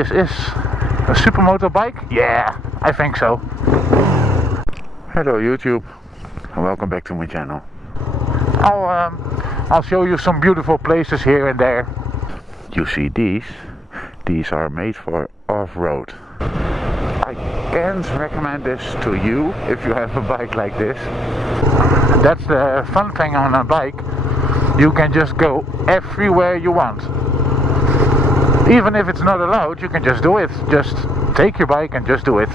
this is a supermoto bike? Yeah, I think so. Hello YouTube, and welcome back to my channel. I'll show you some beautiful places here and there. You see these are made for off-road. I can't recommend this to you if you have a bike like this. That's the fun thing on a bike. You can just go everywhere you want. Even if it's not allowed, you can just do it. Just take your bike and just do it.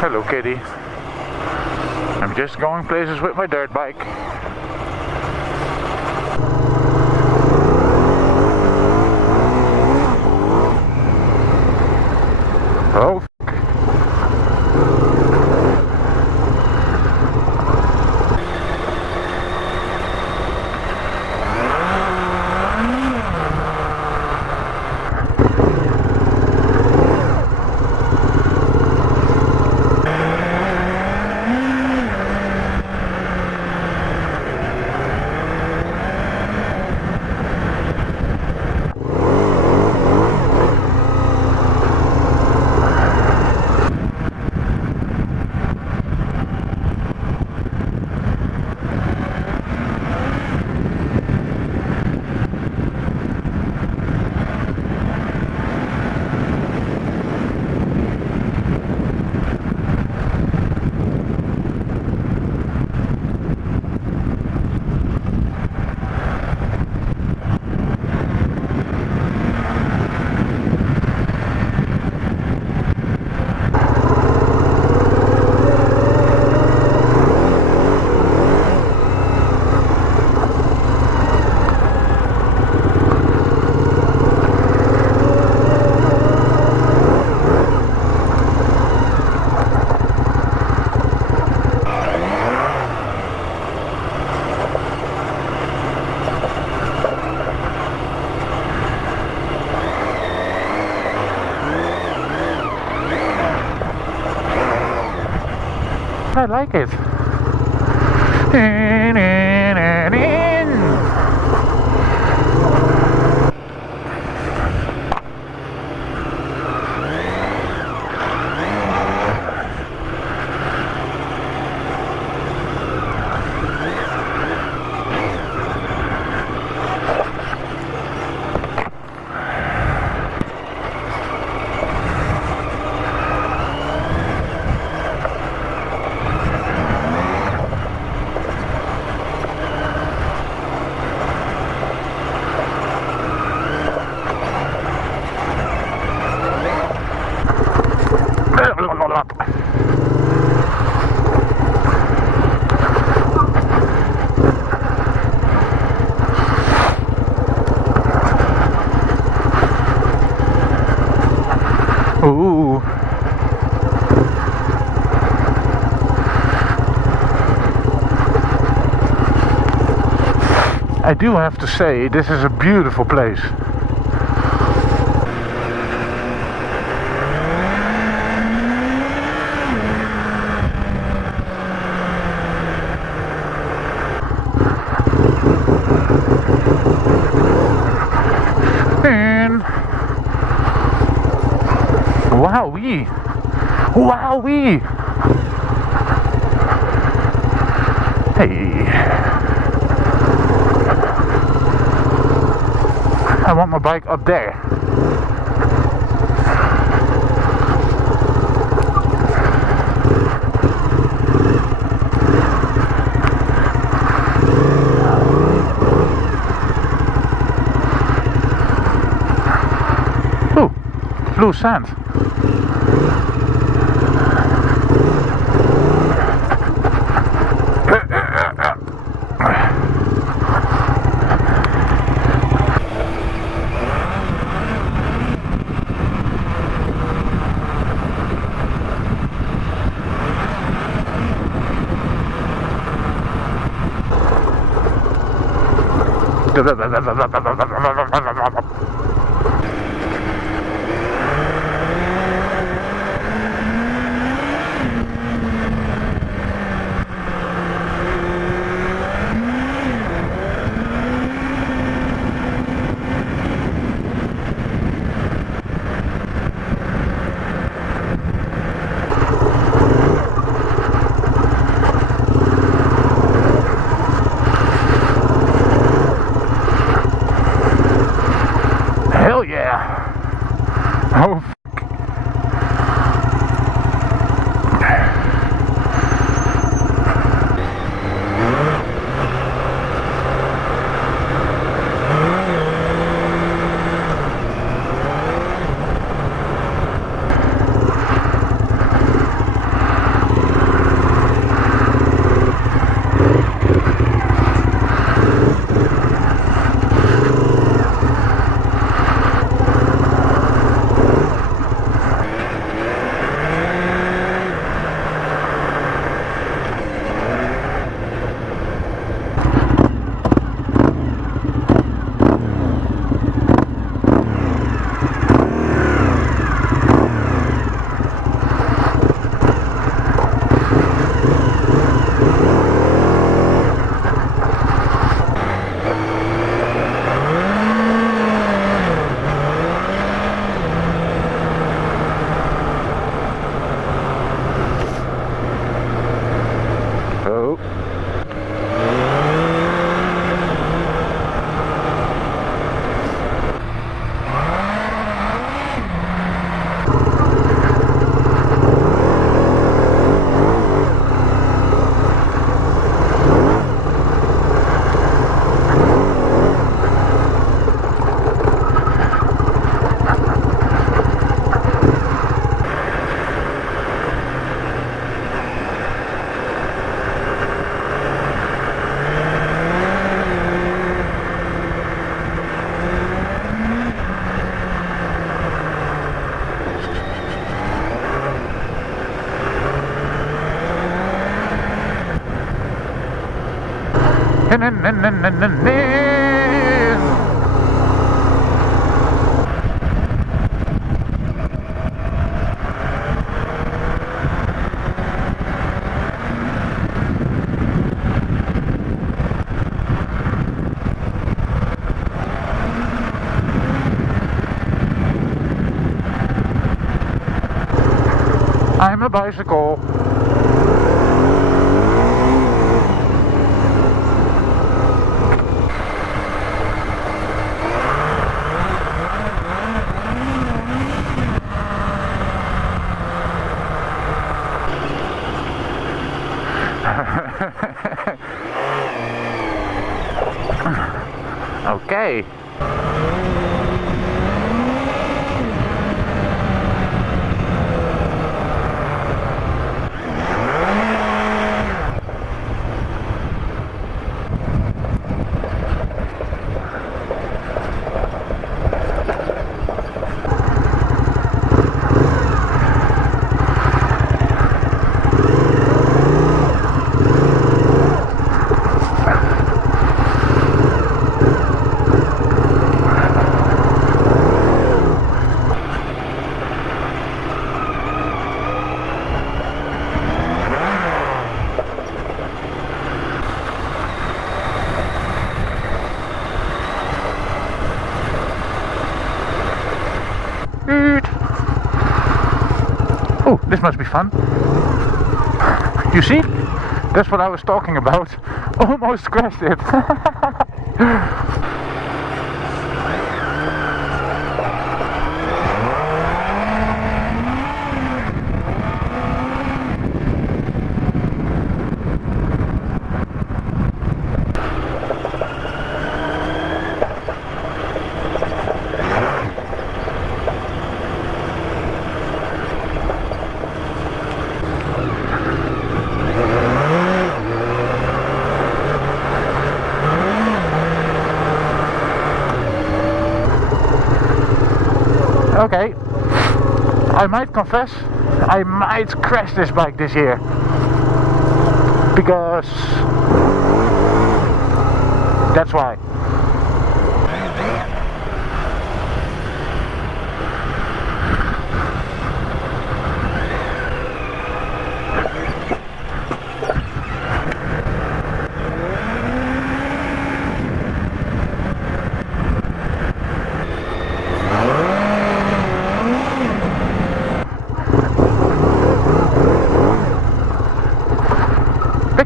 Hello kitty. I'm just going places with my dirt bike. Oh I like it. Ooh. I do have to say, this is a beautiful place. And wowee! Wowee! Hey! I want my bike up there. Ooh, blue sand. Hell yeah! Oh, oh. I'm a bicycle. Okay. Oh, this must be fun. You see? That's what I was talking about. Almost crashed it. Okay, I might confess, I might crash this bike this year, because that's why.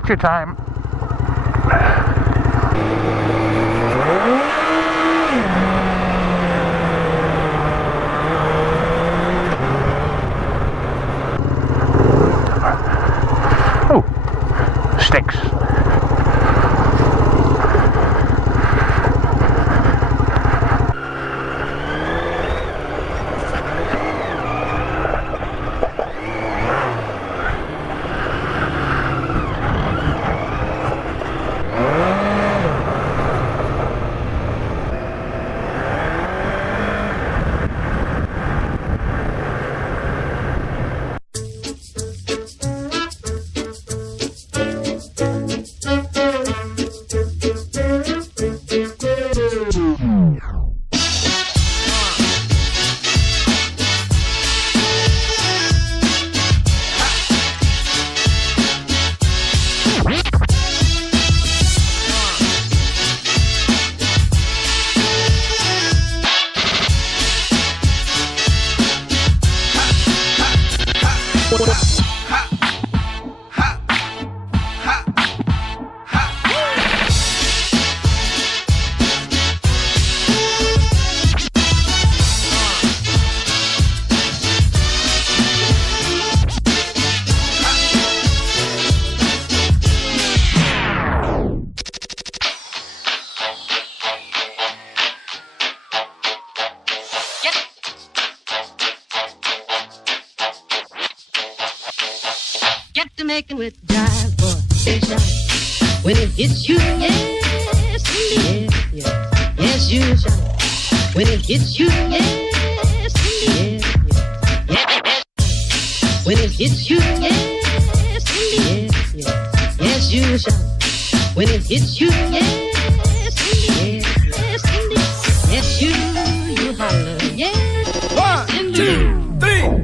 Take your time. Oh, sticks. Making with drive for station. When it hits you, yes, indeed, yes, yes, you shall. When it hits you, yes, indeed, yes, yes. When it hits you, yes, indeed, yes, yes, you shall. When it hits you, yes, indeed, yes, indeed, yes, you holler, yes. 1, 2, 3.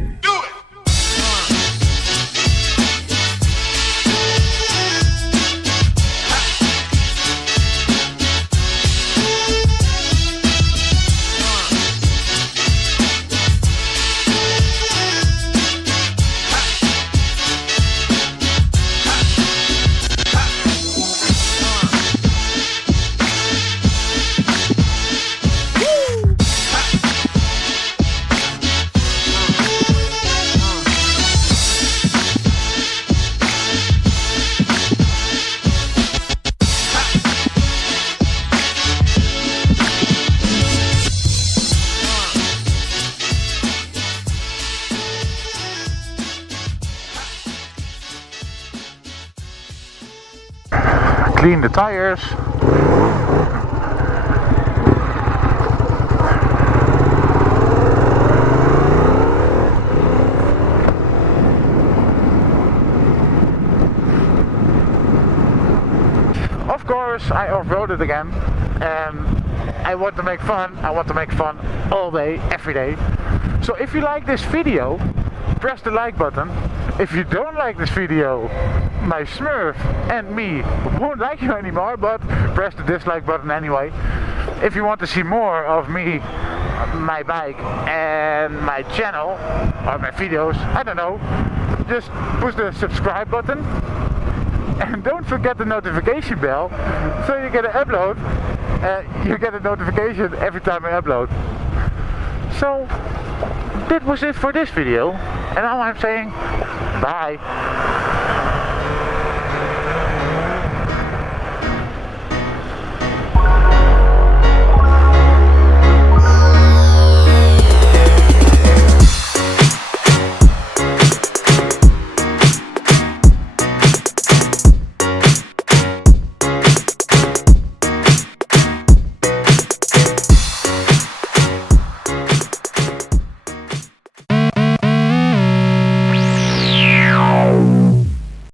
Clean the tires. Of course, I off-roaded again, and I want to make fun. I want to make fun all day, every day. So if you like this video, press the like button. If you don't like this video, my Smurf and me won't like you anymore, but press the dislike button anyway. If you want to see more of me, my bike and my channel, or my videos, I don't know, just push the subscribe button. And don't forget the notification bell, so you get an upload, you get a notification every time I upload. So, that was it for this video, and now I'm saying bye.